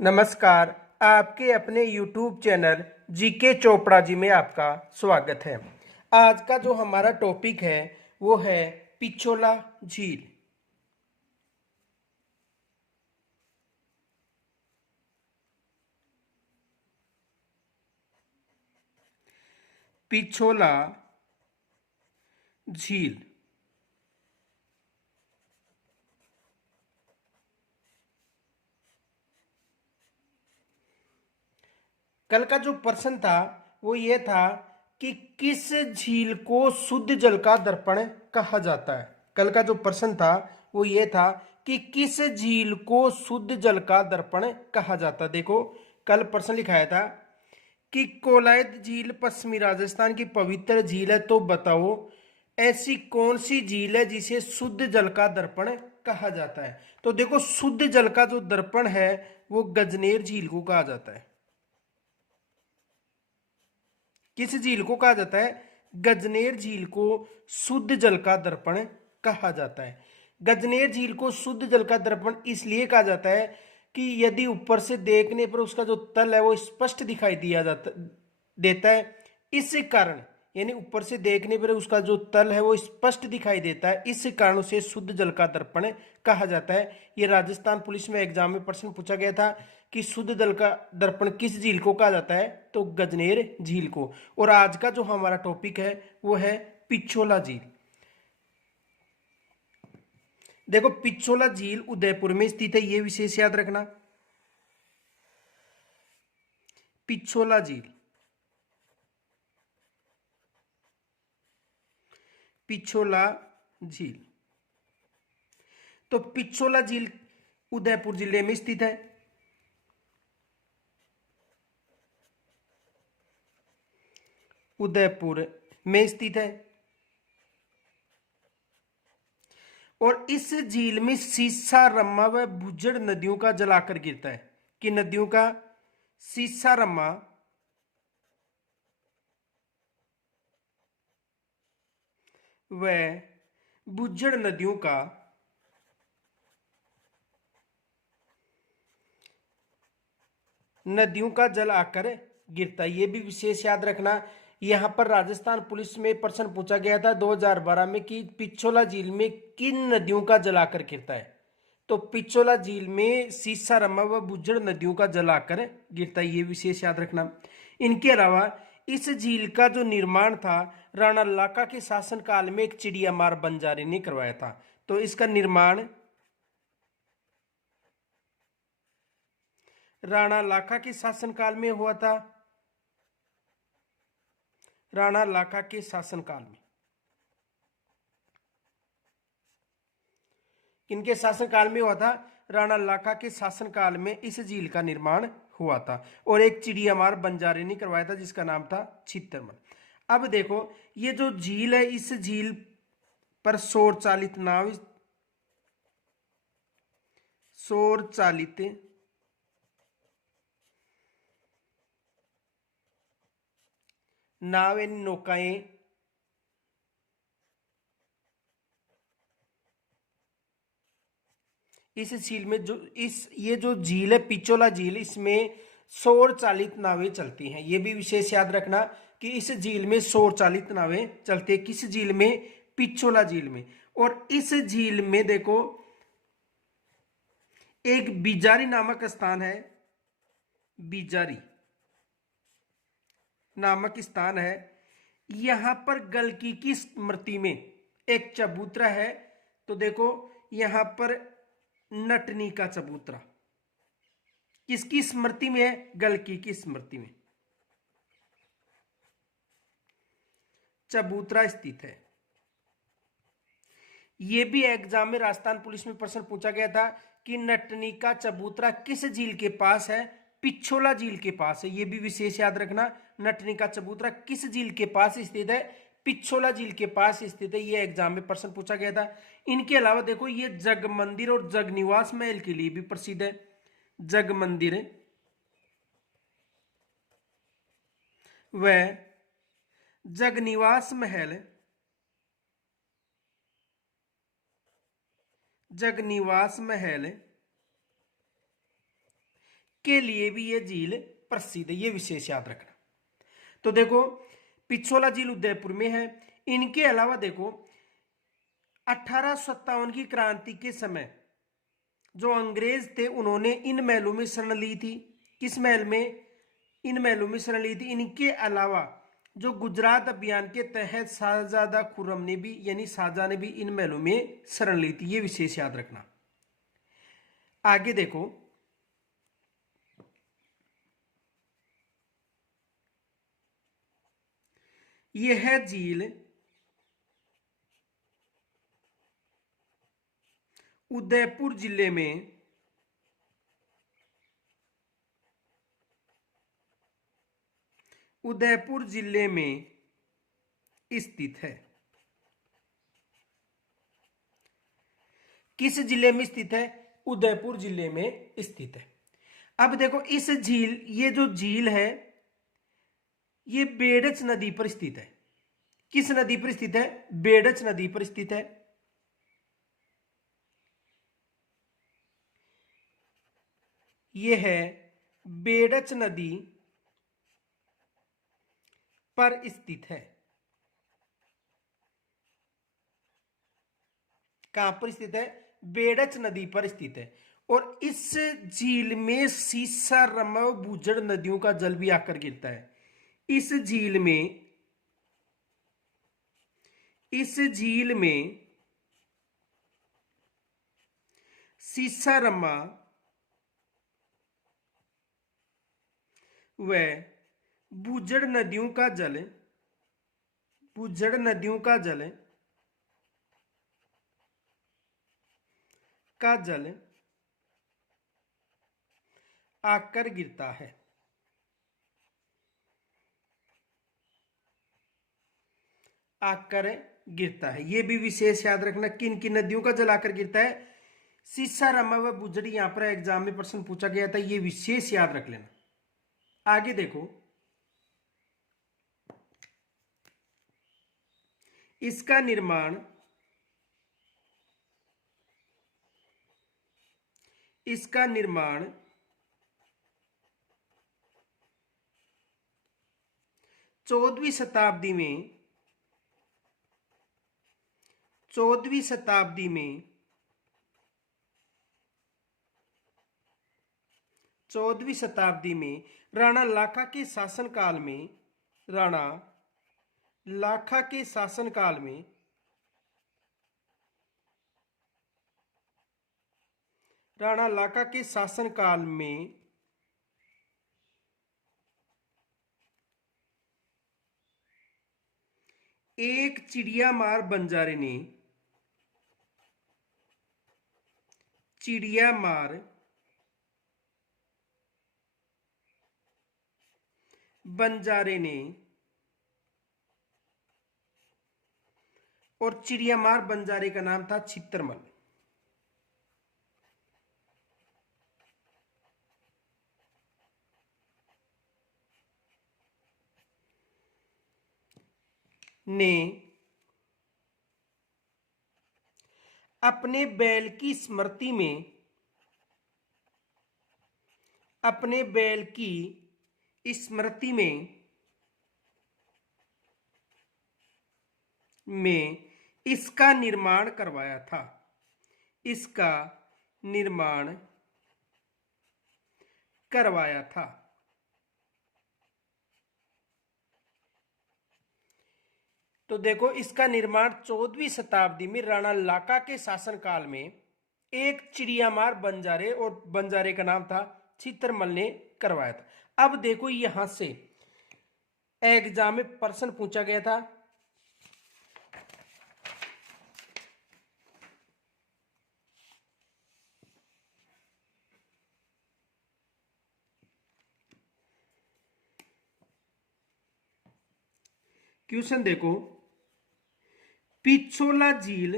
नमस्कार। आपके अपने YouTube channel GK Chopra ji में आपका स्वागत है। आज का जो हमारा टॉपिक है वो है पिछोला झील। पिछोला झील। कल का जो प्रश्न था वो ये था कि किस झील को शुद्ध जल का दर्पण कहा जाता है। कल का जो प्रश्न था वो ये था कि किस झील को शुद्ध जल का दर्पण कहा जाता है। देखो, कल प्रश्न लिखाया था कि कोलायत झील पश्चिमी राजस्थान की पवित्र झील है, तो बताओ ऐसी कौन सी झील है जिसे शुद्ध जल का दर्पण कहा जाता है। तो देखो, शुद्ध जल का जो दर्पण है वो गजनेर झील को कहा जाता है। किस झील को कहा जाता है? गजनेर झील को शुद्ध जल का दर्पण कहा जाता है। गजनेर झील को शुद्ध जल का दर्पण इसलिए कहा जाता है कि यदि ऊपर से देखने पर उसका जो तल है वो स्पष्ट दिखाई दिया जाता देता है, इस कारण, यानी ऊपर से देखने पर उसका जो तल है वो स्पष्ट दिखाई देता है, इस कारण उसे शुद्ध जल का दर्पण कहा जाता है। ये राजस्थान पुलिस में एग्जाम में प्रश्न पूछा गया था कि शुद्ध जल का दर्पण किस झील को कहा जाता है, तो गजनेर झील को। और आज का जो हमारा टॉपिक है वो है पिछोला झील। देखो, पिछोला झील उदयपुर में स्थित है, ये विशेष याद रखना। पिछोला झील, पिछोला झील। तो पिछोला झील उदयपुर जिले में स्थित है। उदयपुर में स्थित है। और इस झील में सीसा, रम्मा व भुजड़ नदियों का जल आकर गिरता है। कि नदियों का सीसा, रम्मा व भुजड़ नदियों का जल आकर गिरता है। ये भी विशेष याद रखना। यहां पर राजस्थान पुलिस में प्रश्न पूछा गया था 2012 में कि पिछोला झील में किन नदियों का जल आकर गिरता है। तो पिछोला झील में सीसा, रम्मा व बुज्जड़ नदियों का जल आकर गिरता है, ये विशेष याद रखना। इनके अलावा इस झील का जो निर्माण था राणा लाका के शासनकाल में एक चिड़िया मार बंजारे ने करवाया था। तो इसका निर्माण राणा लाखा के शासनकाल में हुआ था। राणा लाखा के शासनकाल में, किनके शासनकाल में हुआ था? राणा लाखा के शासनकाल में इस झील का निर्माण हुआ था। और एक चिड़ियामार बंजारे ने करवाया था जिसका नाम था छित्तरमल। अब देखो, ये जो झील है, इस झील पर सौर चालित नाव यानी नौकाएं इस झील में जो इस ये जो झील है पिछोला झील, इसमें सौर चालित नावें चलती हैं। ये भी विशेष याद रखना कि इस झील में सौर चालित नावें चलती है। किस झील में? पिछोला झील में। और इस झील में देखो, एक बिजारी नामक स्थान है। बिजारी नामक स्थान है। यहां पर गलकी की स्मृति में एक चबूतरा है। तो देखो, यहां पर नटनी का चबूतरा किसकी स्मृति में है? गलकी की स्मृति में चबूतरा स्थित है। यह भी एग्जाम में राजस्थान पुलिस में प्रश्न पूछा गया था कि नटनी का चबूतरा किस झील के पास है? पिछोला झील के पास है। यह भी विशेष याद रखना। नटनी का चबूतरा किस झील के पास स्थित है? पिछोला झील के पास स्थित है। यह एग्जाम में प्रश्न पूछा गया था। इनके अलावा देखो, यह जग मंदिर और जग निवास महल के लिए भी प्रसिद्ध है। जग मंदिर व जगनिवास महल, जगनिवास महल के लिए भी ये झील प्रसिद्ध है, ये विशेष याद रखना। तो देखो पिछोला झील उदयपुर में है। इनके अलावा देखो 1857 की क्रांति के समय जो अंग्रेज थे उन्होंने इन महलों में शरण ली थी। किस महल में? इन महलों में शरण ली थी। इनके अलावा जो गुजरात अभियान के तहत शाहजादा खुर्रम ने भी यानी शाहजहां ने भी इन महलों में शरण ली थी, ये विशेष याद रखना। आगे देखो यह झील उदयपुर जिले में स्थित है। किस जिले में स्थित है? उदयपुर जिले में स्थित है। अब देखो इस झील, ये जो झील है ये बेडच नदी पर स्थित है। किस नदी पर स्थित है? बेडच नदी पर स्थित है। यह है बेडच नदी पर स्थित है। कहां पर स्थित है? बेडच नदी पर स्थित है। और इस झील में सीसा, रमव, बूझड़ नदियों का जल भी आकर गिरता है। इस झील में सीसा, रमा व बूझड़ नदियों का जल आकर गिरता है। ये भी विशेष याद रखना। किन किन नदियों का जल आकर गिरता है? सीसा, रमा व बूझड़। यहां पर एग्जाम में प्रश्न पूछा गया था, ये विशेष याद रख लेना। आगे देखो इसका निर्माण 14वीं शताब्दी में राणा लाखा के शासनकाल में एक चिड़ियामार बंजारे ने और चिड़ियामार बंजारे का नाम था चित्रमल ने अपने बैल की स्मृति में इसका निर्माण करवाया था। तो देखो इसका निर्माण 14वीं शताब्दी में राणा लाखा के शासनकाल में एक चिड़ियामार बंजारे का नाम था चित्रमल ने करवाया था। अब देखो यहां से एग्जाम में प्रश्न पूछा गया था। क्वेश्चन देखो, पिछोला झील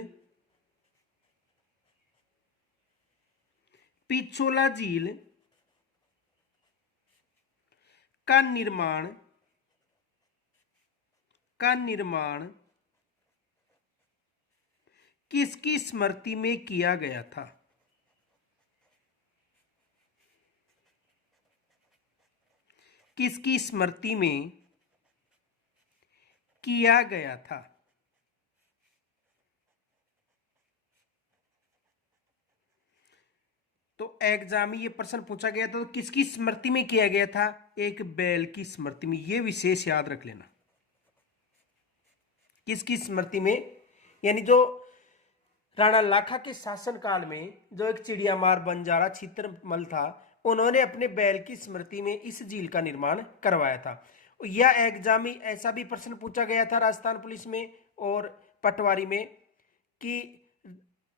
का निर्माण किसकी स्मृति में किया गया था? किसकी स्मृति में किया गया था? तो एग्जाम में ये प्रश्न पूछा गया था, तो किसकी स्मृति में किया गया था? एक बैल की स्मृति में। ये विशेष याद रख लेना, किसकी स्मृति में, यानी जो राणा लाखा के शासनकाल में जो एक चिड़ियामार बंजारा छित्रमल था, उन्होंने अपने बैल की स्मृति में इस झील का निर्माण करवाया था। यह एग्जाम में ऐसा भी प्रश्न पूछा गया था राजस्थान पुलिस में और पटवारी में कि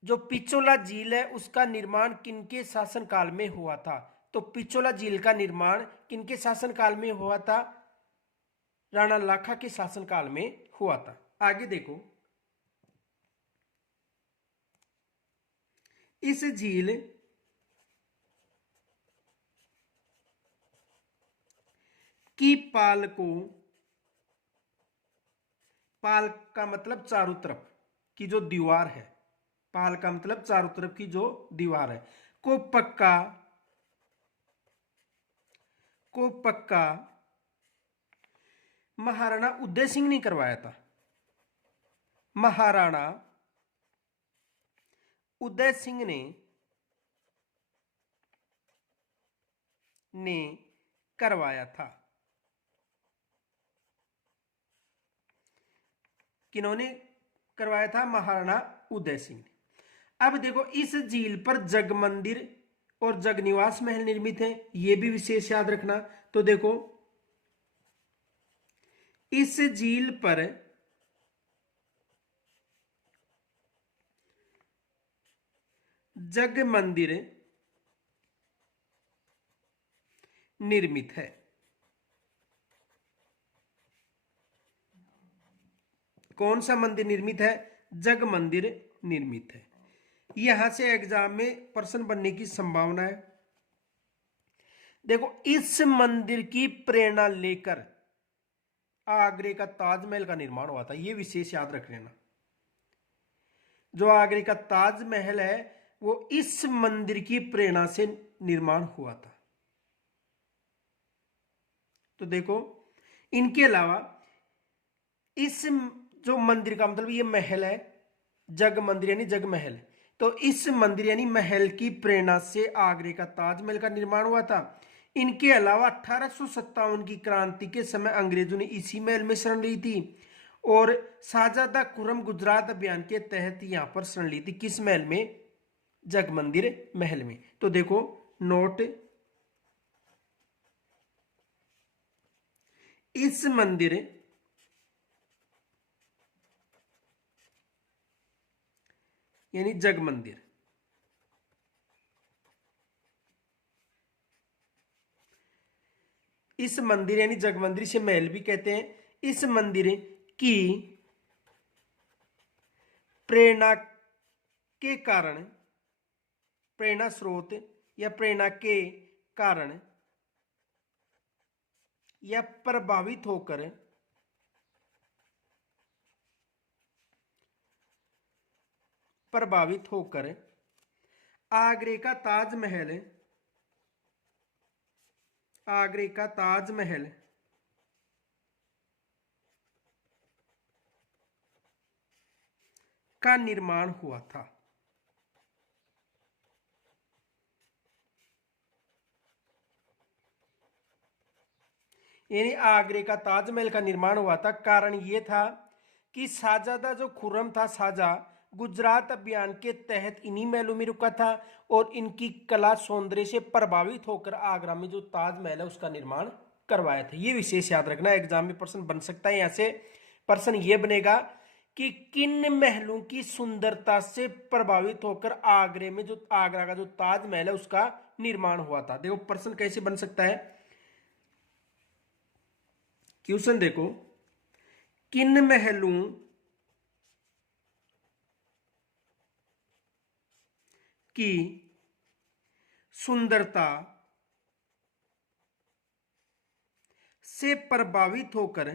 जो पिचोला झील है उसका निर्माण किनके शासनकाल में हुआ था? तो पिचोला झील का निर्माण किनके शासनकाल में हुआ था? राणा लाखा के शासनकाल में हुआ था। आगे देखो, इस झील की पाल को, पाल का मतलब चारों तरफ की जो दीवार है, पाल का मतलब चारों तरफ की जो दीवार है, को पक्का महाराणा उदय सिंह ने करवाया था। महाराणा उदय सिंह ने करवाया था। किन्होंने करवाया था? महाराणा उदय सिंह ने। अब देखो, इस झील पर जग मंदिर और जगनिवास महल निर्मित है, यह भी विशेष याद रखना। तो देखो, इस झील पर जग मंदिर निर्मित है। कौन सा मंदिर निर्मित है? जग मंदिर निर्मित है। यहां से एग्जाम में प्रश्न बनने की संभावना है। देखो, इस मंदिर की प्रेरणा लेकर आगरे का ताजमहल का निर्माण हुआ था, यह विशेष याद रख लेना। जो आगरे का ताजमहल है वो इस मंदिर की प्रेरणा से निर्माण हुआ था। तो देखो, इनके अलावा इस जो मंदिर का मतलब ये महल है, जग मंदिर यानी जग महल, तो इस मंदिर यानी महल की प्रेरणा से आगरे का ताजमहल का निर्माण हुआ था। इनके अलावा 1857 की क्रांति के समय अंग्रेजों ने इसी महल में शरण ली थी और शाहजादा खुर्रम गुजरात अभियान के तहत यहां पर शरण ली थी। किस महल में? जग मंदिर महल में। तो देखो नोट, इस मंदिर यानी जग मंदिर, इस मंदिर यानी जग मंदिर से महल भी कहते हैं। इस मंदिर की प्रेरणा के कारण, प्रेरणा स्रोत या प्रेरणा के कारण या प्रभावित होकर आगरे का ताजमहल, आगरे का ताजमहल का निर्माण हुआ था। यानी आगरे का ताजमहल का निर्माण हुआ था, कारण यह था कि शाहजादा जो खुर्रम था, शाहजहां, गुजरात अभियान के तहत इन्हीं महलों में रुका था और इनकी कला सौंदर्य से प्रभावित होकर आगरा में जो ताजमहल है उसका निर्माण करवाया था। ये विशेष याद रखना, एग्जाम में प्रश्न बन सकता है। यहां से प्रश्न ये बनेगा कि किन महलों की सुंदरता से प्रभावित होकर आगरे में जो आगरा का जो ताजमहल है उसका निर्माण हुआ था। देखो प्रश्न कैसे बन सकता है। क्वेश्चन देखो, किन महलों की सुंदरता से प्रभावित होकर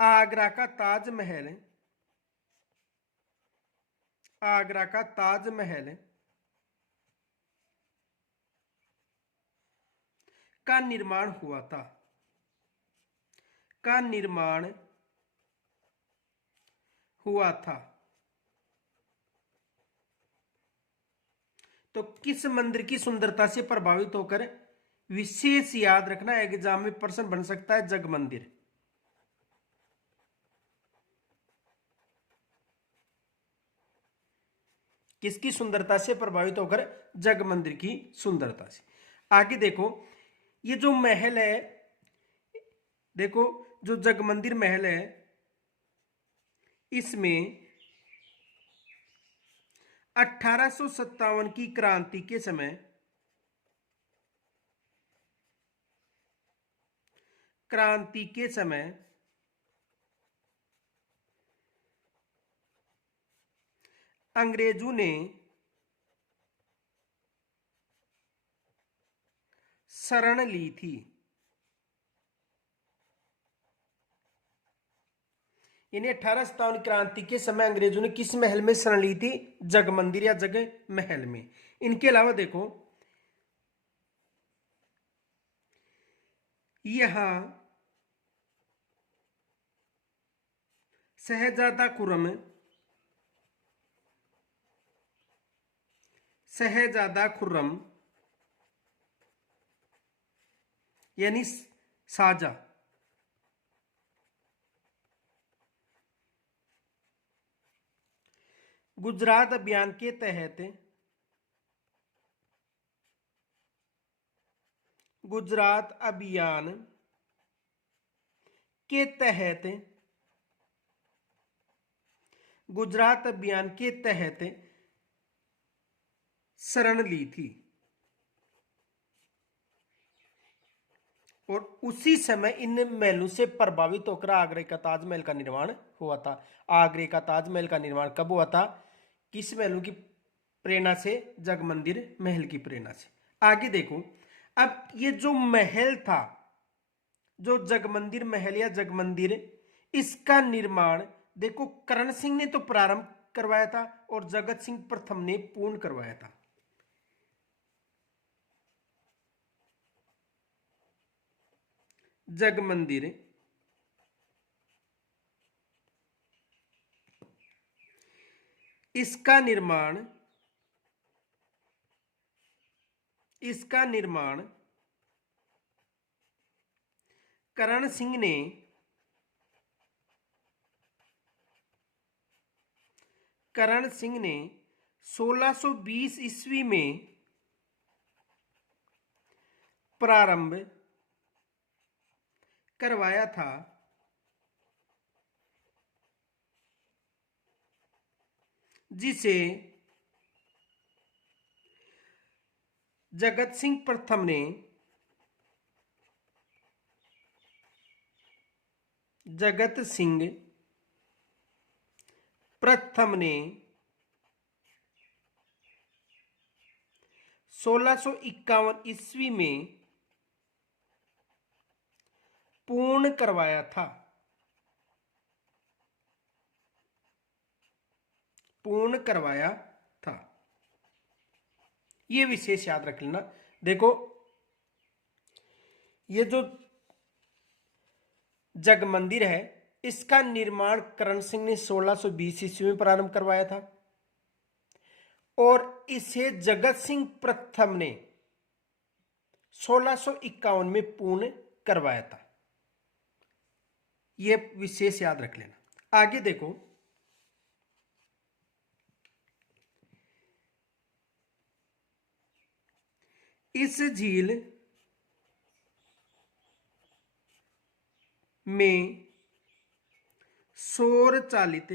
आगरा का ताजमहल आगरा का ताजमहल का निर्माण हुआ था, का निर्माण हुआ था। तो किस मंदिर की सुंदरता से प्रभावित होकर, विशेष याद रखना, एग्जाम में प्रश्न बन सकता है, जग मंदिर। किसकी सुंदरता से प्रभावित होकर? जग मंदिर की सुंदरता से। आगे देखो, ये जो महल है, देखो जो जग मंदिर महल है, इसमें 1857 की क्रांति के समय, क्रांति के समय अंग्रेजों ने शरण ली थी। यानी 1857 क्रांति के समय अंग्रेजों ने किस महल में शरण ली थी? जग मंदिर या जग महल में। इनके अलावा देखो, यहां शहजादा खुर्रम, शहजादा खुर्रम यानी शाहजहां, गुजरात अभियान के तहत, गुजरात अभियान के तहत, गुजरात अभियान के तहत शरण ली थी। और उसी समय इन महलों से प्रभावित होकर आगरे का ताजमहल का निर्माण हुआ था। आगरे का ताजमहल का निर्माण कब हुआ था? किस महलों की प्रेरणा से? जग मंदिर महल की प्रेरणा से। आगे देखो, अब ये जो महल था, जो जग मंदिर महल या जग मंदिर, इसका निर्माण देखो करण सिंह ने तो प्रारंभ करवाया था और जगत सिंह प्रथम ने पूर्ण करवाया था। जग मंदिर इसका निर्माण, इसका निर्माण करण सिंह ने, करण सिंह ने 1620 ईस्वी में प्रारंभ करवाया था। जिसे जगत सिंह प्रथम ने, जगत सिंह प्रथम ने 1651 ईस्वी में पूर्ण करवाया था। पूर्ण करवाया था। यह विशेष याद रख लेना। देखो, ये जो जग मंदिर है, इसका निर्माण करण सिंह ने 1620 ईस्वी में प्रारंभ करवाया था और इसे जगत सिंह प्रथम ने 1651 में पूर्ण करवाया था। यह विशेष याद रख लेना। आगे देखो, इस झील में सौर चालित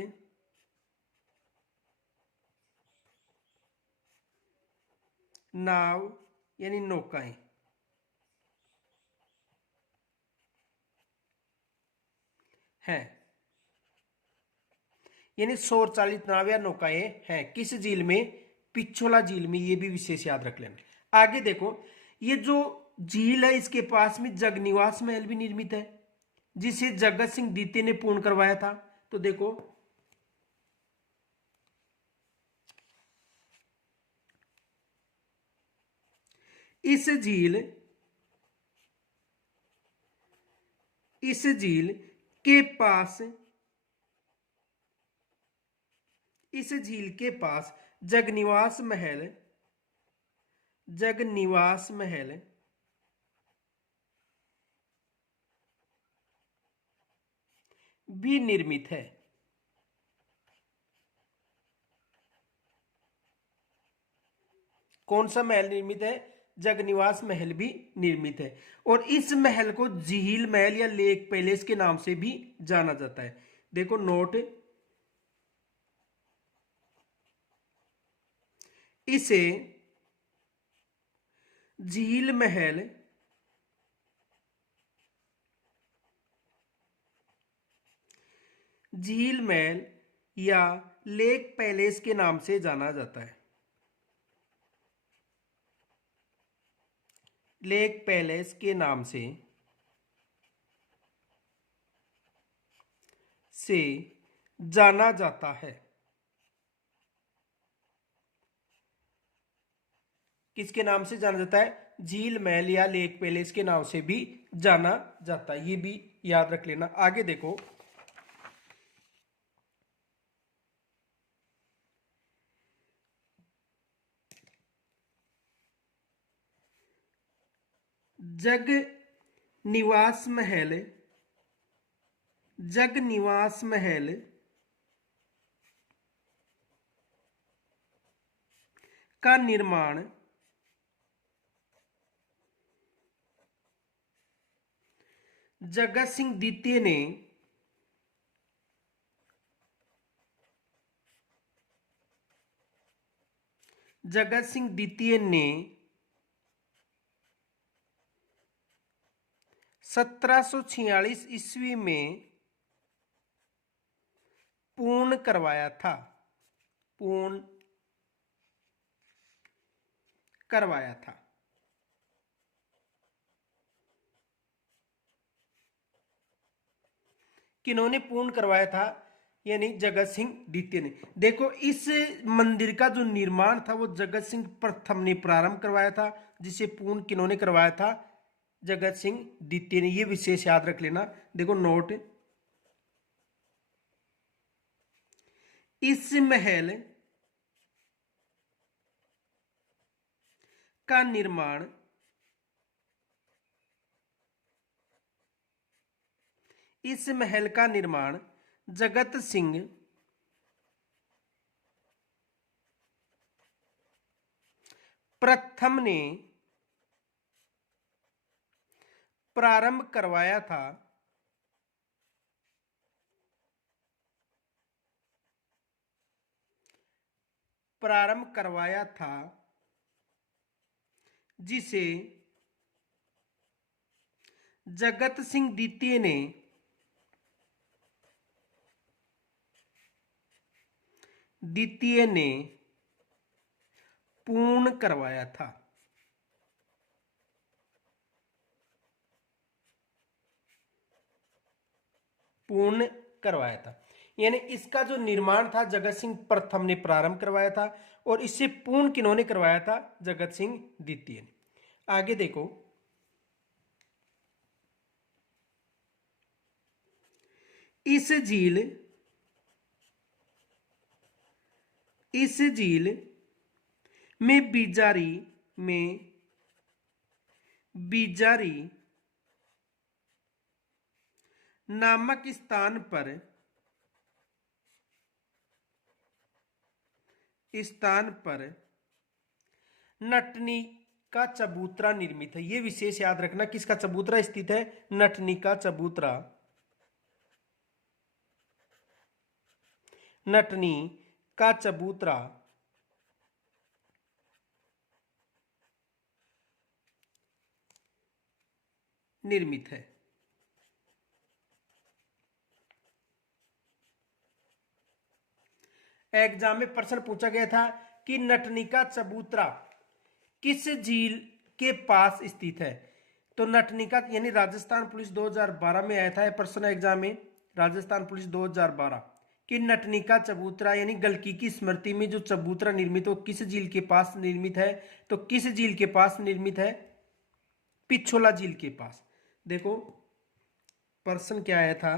नाव यानी नौकाएं हैं, यानी सौर चालित नाव या नौकाएं हैं। किस झील में? पिछोला झील में। यह भी विशेष याद रख लेना। आगे देखो, ये जो झील है, इसके पास में जगनिवास महल भी निर्मित है, जिसे जगत सिंह द्वितीय ने पूर्ण करवाया था। तो देखो, इस झील इस झील के पास इस झील के पास जगनिवास महल भी निर्मित है। कौन सा महल निर्मित है? जगनिवास महल भी निर्मित है। और इस महल को झील महल या लेक पैलेस के नाम से भी जाना जाता है। देखो नोट, इसे झील महल या लेक पैलेस के नाम से जाना जाता है। लेक पैलेस के नाम से जाना जाता है। किसके नाम से जाना जाता है? झील महल या लेक पैलेस के नाम से भी जाना जाता है। ये भी याद रख लेना। आगे देखो, जगनिवास महल का निर्माण जगत सिंह द्वितीय ने 1746 ईस्वी में पूर्ण करवाया था। किन्होंने पूर्ण करवाया था? यानी जगत सिंह द्वितीय ने। देखो, इस मंदिर का जो निर्माण था वो जगत सिंह प्रथम ने प्रारंभ करवाया था, जिसे पूर्ण किन्होंने करवाया था? जगत सिंह द्वितीय ने। ये विशेष याद रख लेना। देखो नोट, इस महल का निर्माण जगत सिंह प्रथम ने प्रारंभ करवाया था। जिसे जगत सिंह द्वितीय ने पूर्ण करवाया था। यानी इसका जो निर्माण था जगत सिंह प्रथम ने प्रारंभ करवाया था और इसे पूर्ण किन्होंने करवाया था? जगत सिंह द्वितीय ने। आगे देखो, इस झील में बीजारी नामक स्थान पर नटनी का चबूतरा निर्मित है। यह विशेष याद रखना, किसका चबूतरा स्थित है? नटनी का चबूतरा निर्मित है। एग्जाम में प्रश्न पूछा गया था कि नटनी का चबूतरा किस झील के पास स्थित है? तो नटनी का यानी राजस्थान पुलिस 2012 में आया था यह प्रश्न एग्जाम में। राजस्थान पुलिस 2012 कि नटनिका चबूतरा यानी गलकी की स्मृति में जो चबूतरा निर्मित हो किस झील के पास निर्मित है, तो किस झील के पास निर्मित है, पिछोला झील के पास। देखो प्रश्न क्या आया था,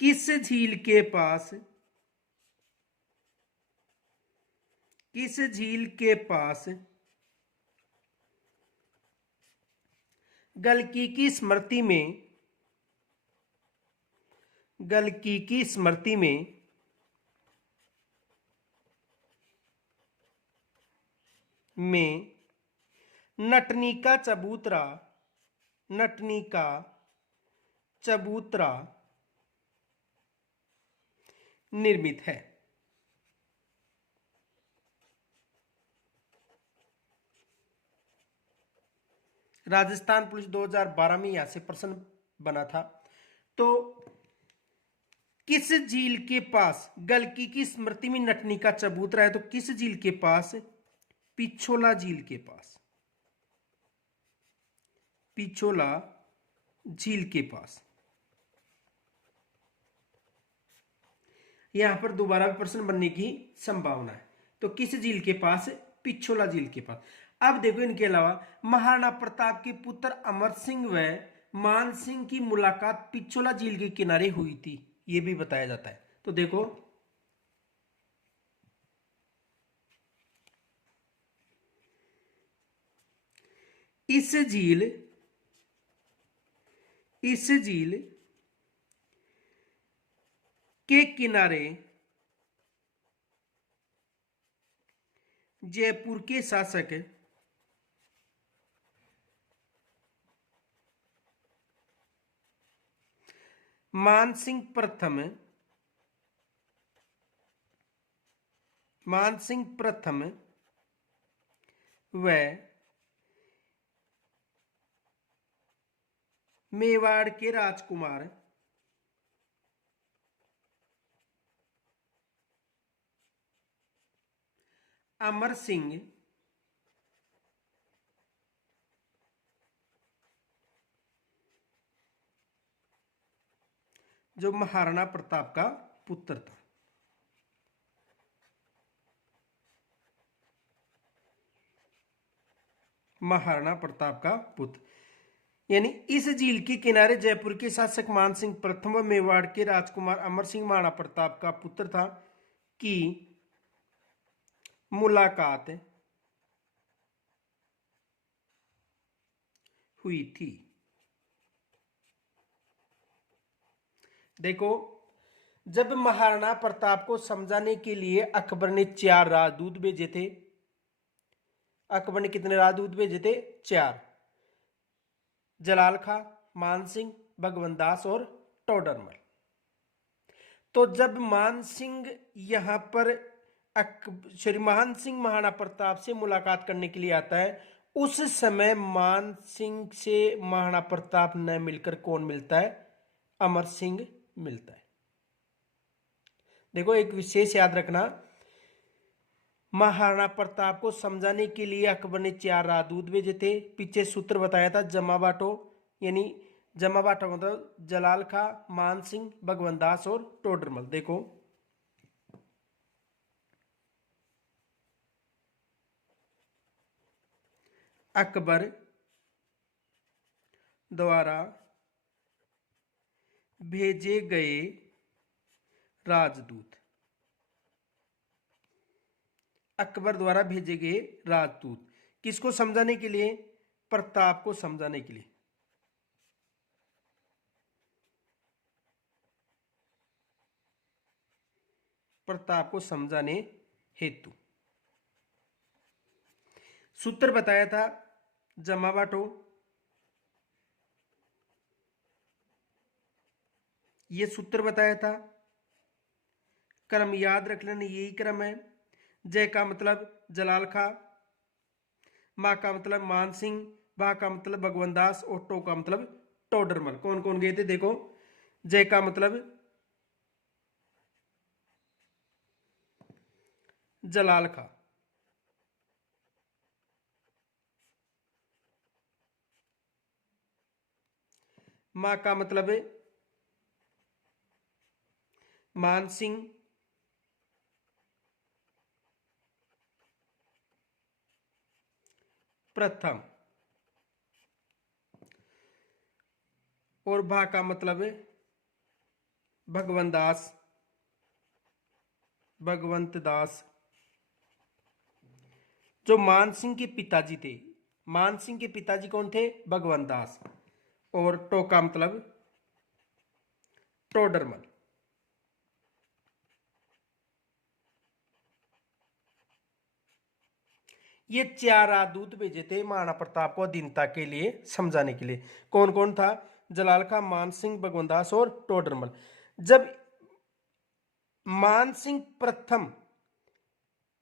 किस झील के पास, किस झील के पास गलकी की स्मृति में, गलकी की स्मृति में नटनिका चबूतरा, नटनिका चबूतरा निर्मित है। राजस्थान पुलिस 2012 में यहां से प्रश्न बना था। तो किस झील के पास गलकी की स्मृति में नटनिका चबूतरा है, तो किस झील के पास, पिछोला झील के पास, पिछोला झील के पास। यहां पर दोबारा भी प्रश्न बनने की संभावना है। तो किस झील के पास, पिछोला झील के पास। अब देखो इनके अलावा महाराणा प्रताप के पुत्र अमर सिंह व मान सिंह की मुलाकात पिछोला झील के किनारे हुई थी, यह भी बताया जाता है। तो देखो इस झील, इस झील के किनारे जयपुर के शासक मानसिंह प्रथम, मानसिंह प्रथम व मेवाड़ के राजकुमार अमर सिंह जो महाराणा प्रताप का पुत्र था, महाराणा प्रताप का पुत्र, यानी इस झील के किनारे जयपुर के शासक मानसिंह प्रथम व मेवाड़ के राजकुमार अमर सिंह महाराणा प्रताप का पुत्र था की मुलाकात हुई थी। देखो जब महाराणा प्रताप को समझाने के लिए अकबर ने 4 राजदूत भेजे थे, अकबर ने कितने राजदूत भेजे थे, 4, जलाल खां, मानसिंह, भगवंत दास और टोडरमल। तो जब मानसिंह यहां पर श्री मान सिंह महाराणा प्रताप से मुलाकात करने के लिए आता है, उस समय मान सिंह से महाराणा प्रताप न मिलकर कौन मिलता है, अमर सिंह मिलता है। देखो एक विशेष याद रखना, महाराणा प्रताप को समझाने के लिए अकबर ने 4 राजदूत भेजे थे। पीछे सूत्र बताया था जमा बाटो, यानी जमा बाटो मतलब जलाल खां, मान सिंह, भगवंत दास और टोडरमल। देखो अकबर द्वारा भेजे गए राजदूत, अकबर द्वारा भेजे गए राजदूत किसको समझाने के लिए, प्रताप को समझाने के लिए, प्रताप को समझाने हेतु। सूत्र बताया था जमा बाटो, ये सूत्र बताया था। क्रम याद रख लेना, यही क्रम है। जय का मतलब जलाल खां, मा का मतलब मान सिंह, बा का मतलब भगवंत दास और टो का मतलब टोडरमल। कौन कौन गए थे देखो, जय का मतलब जलाल खां, मां का मतलब मानसिंह प्रथम, और भा का मतलब है भगवंत दास, भगवंत दास, जो मानसिंह के पिताजी थे। मानसिंह के पिताजी कौन थे? भगवंत दास। और टो का मतलब टोडरमल। ये 4 राजदूत भेजे थे महाराणा प्रताप को अधीनता के लिए समझाने के लिए। कौन कौन था? जलाल खां, मानसिंह, भगवंत दास और टोडरमल। जब मानसिंह प्रथम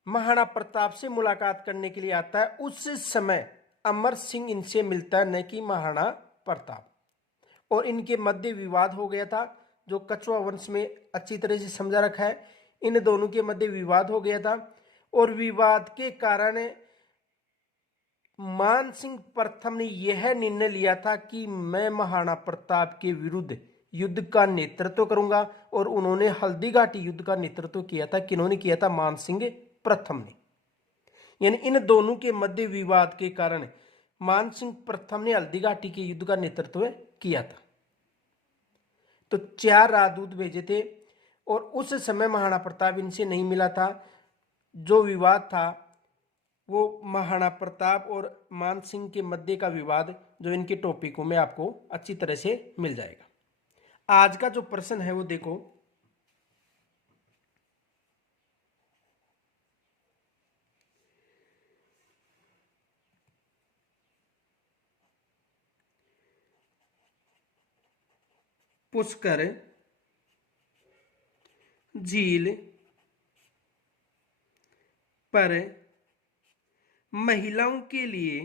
महाराणा प्रताप से मुलाकात करने के लिए आता है, उस समय अमर सिंह इनसे मिलता है, न कि महाराणा प्रताप। और इनके मध्य विवाद हो गया था, जो कछुआ वंश में अच्छी तरह से समझा रखा है। इन दोनों के मध्य विवाद हो गया था, और विवाद के कारण मानसिंह प्रथम ने यह निर्णय लिया था कि मैं महाराणा प्रताप के विरुद्ध युद्ध का नेतृत्व करूंगा। और उन्होंने हल्दी घाटी युद्ध का नेतृत्व किया था। किन्होंने किया था? मानसिंह प्रथम ने। यानी इन दोनों के मध्य विवाद के कारण मानसिंह प्रथम ने हल्दी घाटी के युद्ध का नेतृत्व किया था। तो 4 राजदूत भेजे थे, और उस समय महाराणा प्रताप इनसे नहीं मिला था। जो विवाद था वो महाराणा प्रताप और मानसिंह के मध्य का विवाद, जो इनके टॉपिकों में आपको अच्छी तरह से मिल जाएगा। आज का जो प्रश्न है वो देखो, पुष्कर झील पर महिलाओं के लिए,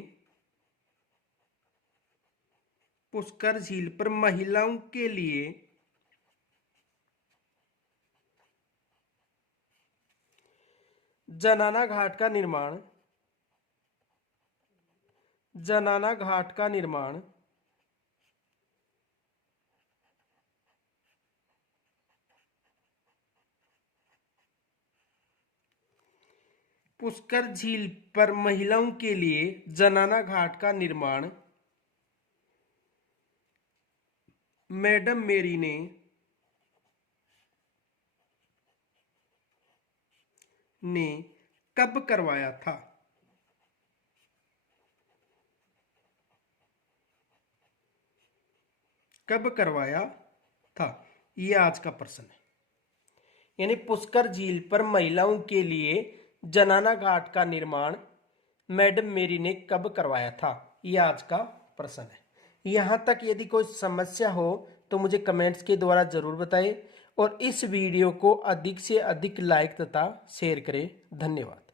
पुष्कर झील पर महिलाओं के लिए जनाना घाट का निर्माण, जनाना घाट का निर्माण पुष्कर झील पर महिलाओं के लिए जनाना घाट का निर्माण मैडम मेरी ने कब करवाया था? कब करवाया था? ये आज का प्रश्न है। यानी पुष्कर झील पर महिलाओं के लिए जनाना घाट का निर्माण मैडम मेरी ने कब करवाया था? ये आज का प्रश्न है। यहां तक यदि कोई समस्या हो तो मुझे कमेंट्स के द्वारा जरूर बताएं, और इस वीडियो को अधिक से अधिक लाइक तथा शेयर करें। धन्यवाद।